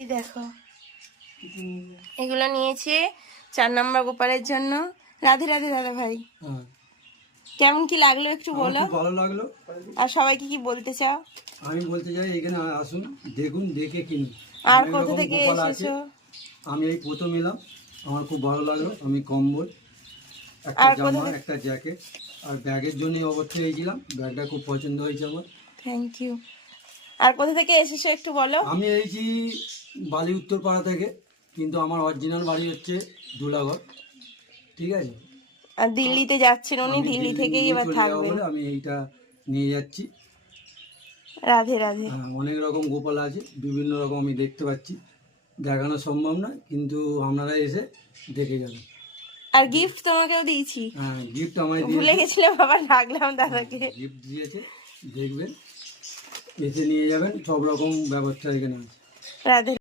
এই দেখো এগুলো নিয়েছে 4 নম্বর গোপালের জন্য। রাধে রাধে দাদা ভাই। কেমন কি লাগলো একটু বলো। ভালো লাগলো। আর সবাইকে কি বলতে চাও? আমি বলতে চাই এখানে আসুন, দেখুন, দেখে কিনুন। আর কোথা থেকে এসেছো? আমি এই প্রথম এলাম, আমার খুব ভালো লাগলো। আমি কম্বল, একটা জামা, একটা জ্যাকেট আর ব্যাগের জন্য অবশ্যই এসেছিলাম। ব্যাগটা খুব পছন্দ হয়েছে আমার। Thank you. আর কোথা থেকে এসেছো একটু বলো। আমি এসেছি বালি উত্তরপাড়া থেকে, কিন্তু আমার অরিজিনাল বাড়ি হচ্ছে দুলাগড়। ঠিক আছে। আর দিল্লিতে যাচ্ছেন উনি, দিল্লি থেকেই এবার থাকবেন। আমি এইটা নিয়ে যাচ্ছি। রাধে রাধে। অনেক রকম গোপাল আছে, বিভিন্ন রকম আমি দেখতে পাচ্ছি, দেখানো সম্ভব না, কিন্তু আপনারা এসে দেখে যাবেন। আর গিফট তোমাকেও দিয়েছি। হ্যাঁ, গিফট আমায় ভুলে গেছিলাম, বাবা রাখলাম দাদাকে। গিফট দিয়েছে, দেখবেন, এসে নিয়ে যাবেন। সব রকম ব্যবস্থা এখানে আছে। রাধে।